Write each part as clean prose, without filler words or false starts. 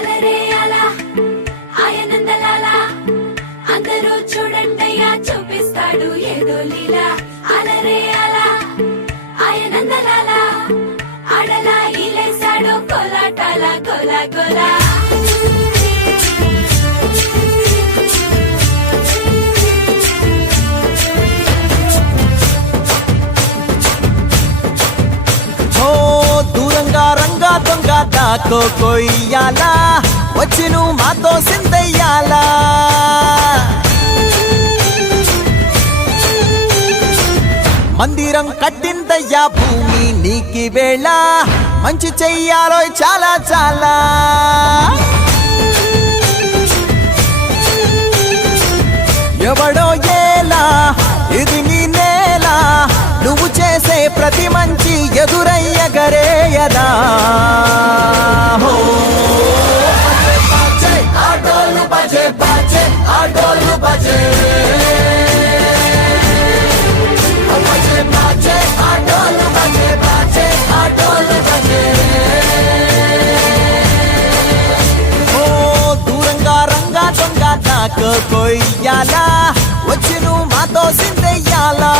అలరే అలా ఆయనందలాలా అందరూ చూడండయ్యా చూపిస్తాడు ఏదో లీలా అలరే అలా ఆయనందలాలా ఆడలా ఇలేసాడు కోలాటాల గోలా గోలా దూరంగా రంగా దొంగ దాకో కొయ్యాలా వచ్చి నువ్వు మాతో సిందయ్యాలా మందిరం కట్టిందయ్యా భూమి నీకి వేళ మంచి చెయ్యాలో చాలా చాలా ఎవడో ఏలా ఇది నీ నేల నువ్వు చేసే ప్రతి మంచి ఎదురయ్యగరేయదా ఆటోలు బజే బజే ఆటోలు బజే ఆటోలు బజే బజే ఆటోలు బజే ఓ దూరంగా రంగా దొంగ దాకా కొయ్యాలా వచ్చి నువ్వు మాతో సిందెయ్యాలా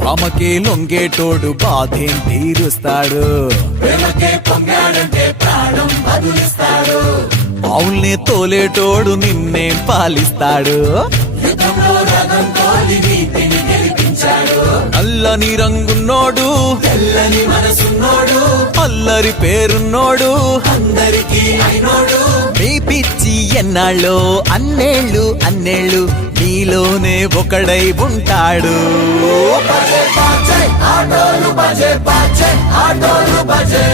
ప్రేమకే లొంగేటోడు బాధేం తీరుస్తాడు ప్రేమకే పొంగాడంటే ప్రాణం బదులిస్తాడు పావుల్ని తోలేటోడు నిన్నేం పాలిస్తాడు యుద్ధంలో రథం తోలి నీతిని గెలిపించాడు నల్లని రంగున్నోడు తెల్లని మనసున్నోడు అల్లరి పేరున్నోడు అందరికీ అయినోడు మీ పిచ్చి ఎన్నాళ్ళో అన్నేళ్ళు అన్నేళ్ళు నీలోనే ఒకడై ఉంటాడు ఆటోలు బజే బజే ఆటోలు బజే